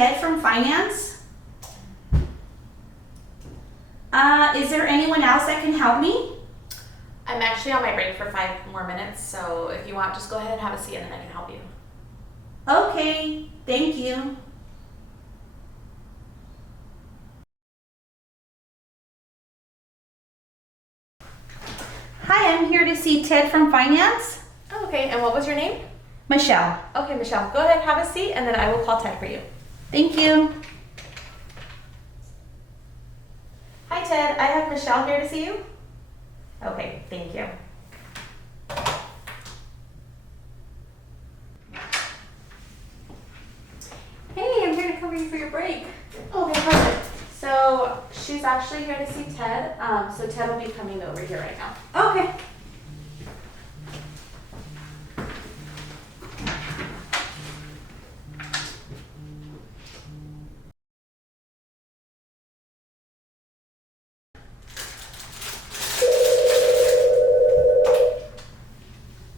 Ted from finance. Is there anyone else that can help me? I'm actually on my break for 5 more minutes, so if you want, just go ahead and have a seat and then I can help you. Okay, thank you. Hi, I'm here to see Ted from finance. Oh, okay, and what was your name? Michelle. Okay, Michelle, go ahead and have a seat and then I will call Ted for you. Thank you. Hi Ted, I have Michelle here to see you. Okay, thank you. Hey, I'm here to cover you for your break. Okay, perfect. So she's actually here to see Ted. So Ted will be coming over here right now. Okay.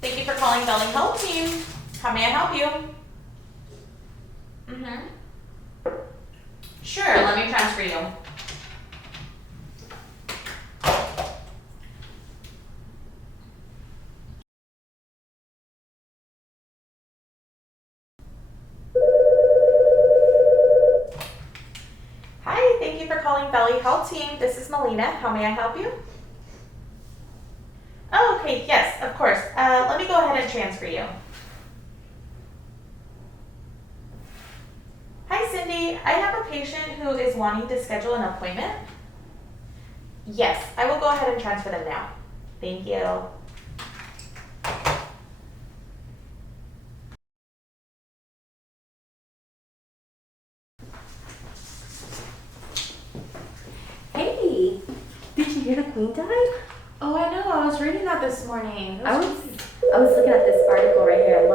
Thank you for calling Belly Health Team. How may I help you? Sure, let me transfer you. Hi, thank you for calling Belly Health Team. This is Melina. How may I help you? Oh, okay, yes, of course. Let me go ahead and transfer you. Hi, Cindy. I have a patient who is wanting to schedule an appointment. Yes, I will go ahead and transfer them now. Thank you. Hey, did you hear the queen died? Oh, I know. I was reading that this morning. I was looking at this article right here.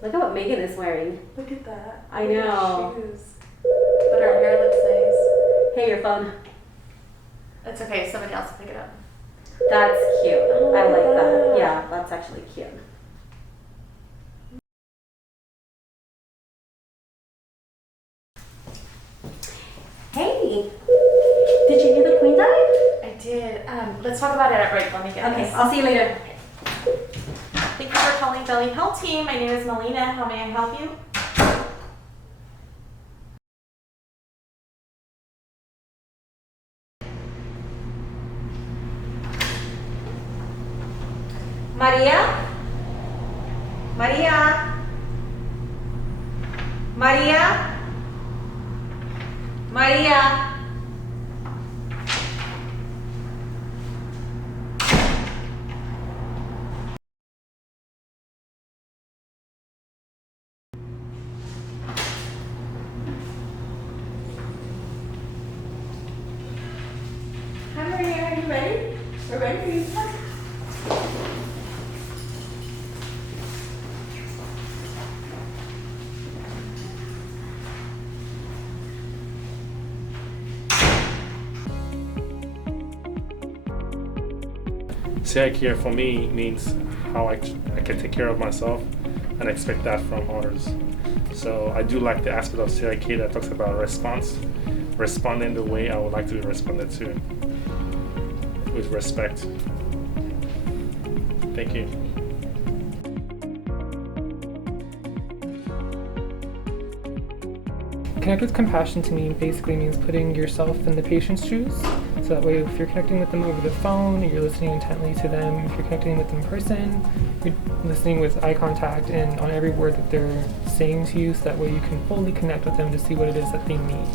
Look at what Megan is wearing. Look at that. I know. Shoes. But her hair looks nice. Hey, your phone. It's okay. Somebody else will pick it up. That's cute. I like that. Yeah. Yeah, that's actually cute. Hey, did you hear the queen died? I did. Let's talk about it at break. Let me get Okay, this. I'll see you later. Thank you for calling Belly Health Team. My name is Melina. How may I help you? Maria? Maria? Maria? Maria? Hi, Maria. Are you ready? We're ready for you to talk. Cicare for me means how I can take care of myself and expect that from others. So I do like the aspect of Cicare that talks about response, responding the way I would like to be responded to, with respect. Thank you. Connect with compassion to me basically means putting yourself in the patient's shoes. So that way, if you're connecting with them over the phone, you're listening intently to them. If you're connecting with them in person, you're listening with eye contact and on every word that they're saying to you, so that way you can fully connect with them to see what it is that they need.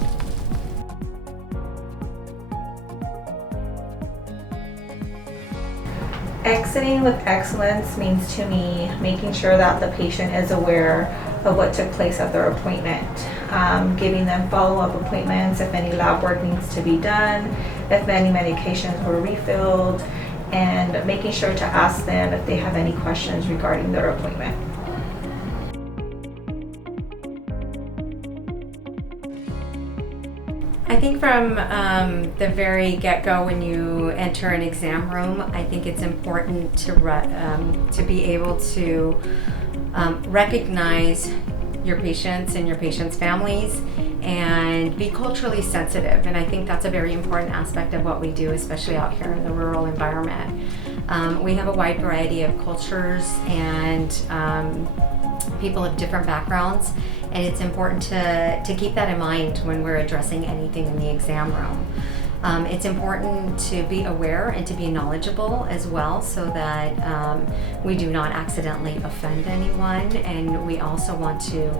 Exiting with excellence means to me making sure that the patient is aware of what took place at their appointment, giving them follow-up appointments if any lab work needs to be done, if any medications were refilled, and making sure to ask them if they have any questions regarding their appointment. I think from the very get-go, when you enter an exam room, I think it's important to be able to recognize your patients and your patients' families, and be culturally sensitive. And I think that's a very important aspect of what we do, especially out here in the rural environment. We have a wide variety of cultures and people of different backgrounds, and it's important to keep that in mind when we're addressing anything in the exam room. It's important to be aware and to be knowledgeable as well, so that we do not accidentally offend anyone. And we also want to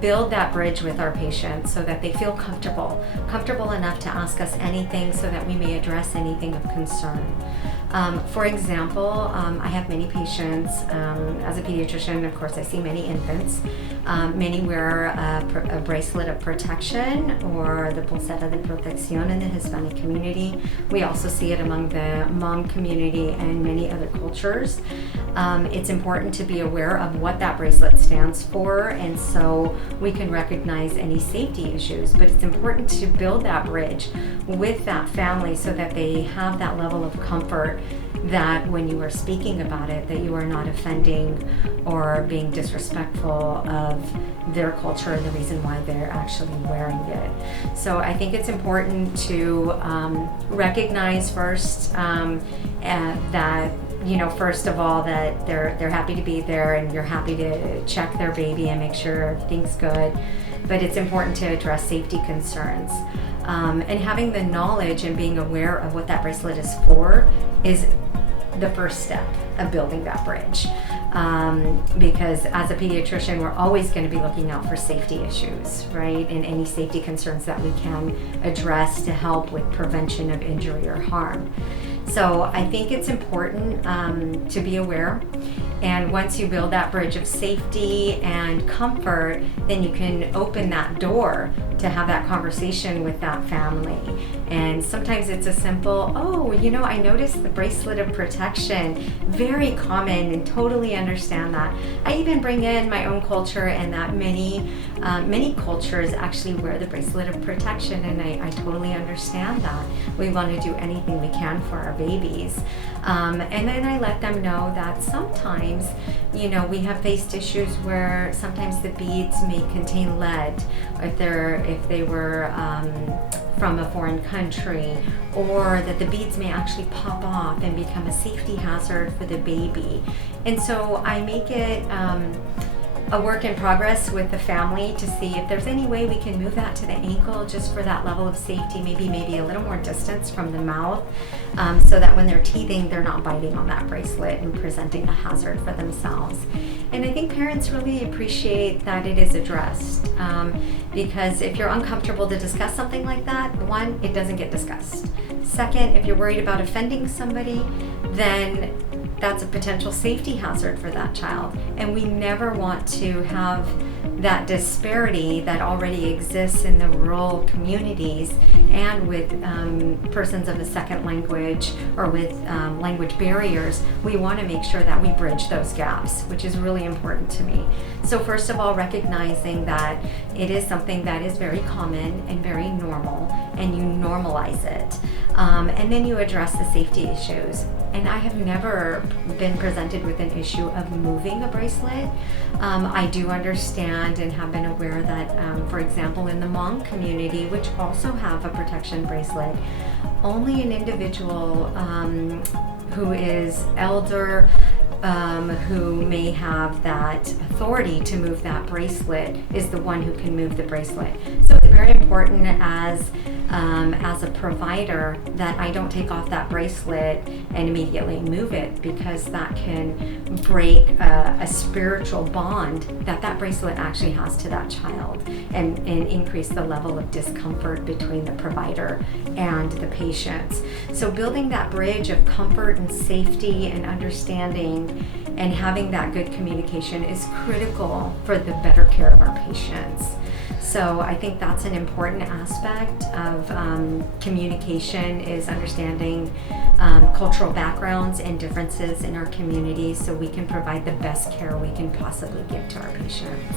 build that bridge with our patients so that they feel comfortable enough to ask us anything, so that we may address anything of concern. For example, I have many patients. As a pediatrician, of course, I see many infants. Many wear a bracelet of protection, or the pulsera de protección in the Hispanic community. We also see it among the Hmong community and many other cultures. It's important to be aware of what that bracelet stands for, and so we can recognize any safety issues. But it's important to build that bridge with that family so that they have that level of comfort, that when you are speaking about it, that you are not offending or being disrespectful of their culture and the reason why they're actually wearing it. So I think it's important to recognize first that, first of all, that they're happy to be there, and you're happy to check their baby and make sure everything's good. But it's important to address safety concerns. And having the knowledge and being aware of what that bracelet is for is the first step of building that bridge. Because as a pediatrician, we're always going to be looking out for safety issues, right? And any safety concerns that we can address to help with prevention of injury or harm. So I think it's important to be aware. And once you build that bridge of safety and comfort, then you can open that door to have that conversation with that family. And sometimes it's a simple, I noticed the bracelet of protection. Very common, and totally understand that. I even bring in my own culture, and that many cultures actually wear the bracelet of protection, and I totally understand that. We want to do anything we can for our babies. And then I let them know that sometimes, we have faced issues where sometimes the beads may contain lead, if they were from a foreign country, or that the beads may actually pop off and become a safety hazard for the baby. And so I make it a work in progress with the family to see if there's any way we can move that to the ankle, just for that level of safety, maybe a little more distance from the mouth, so that when they're teething, they're not biting on that bracelet and presenting a hazard for themselves. And I think parents really appreciate that it is addressed, because if you're uncomfortable to discuss something like that, one, it doesn't get discussed. Second, if you're worried about offending somebody, then that's a potential safety hazard for that child. And we never want to have that disparity that already exists in the rural communities and with persons of a second language, or with language barriers. We want to make sure that we bridge those gaps, which is really important to me. So first of all, recognizing that it is something that is very common and very normal, and you normalize it. And then you address the safety issues. And I have never been presented with an issue of moving a bracelet. I do understand and have been aware that, for example, in the Hmong community, which also have a protection bracelet, only an individual who is elder, who may have that authority to move that bracelet, is the one who can move the bracelet. So it's very important as a provider that I don't take off that bracelet and immediately move it, because that can break a spiritual bond that bracelet actually has to that child, and increase the level of discomfort between the provider and the patients. So building that bridge of comfort and safety and understanding and having that good communication is critical for the better care of our patients. So I think that's an important aspect of communication, is understanding cultural backgrounds and differences in our communities, so we can provide the best care we can possibly give to our patients.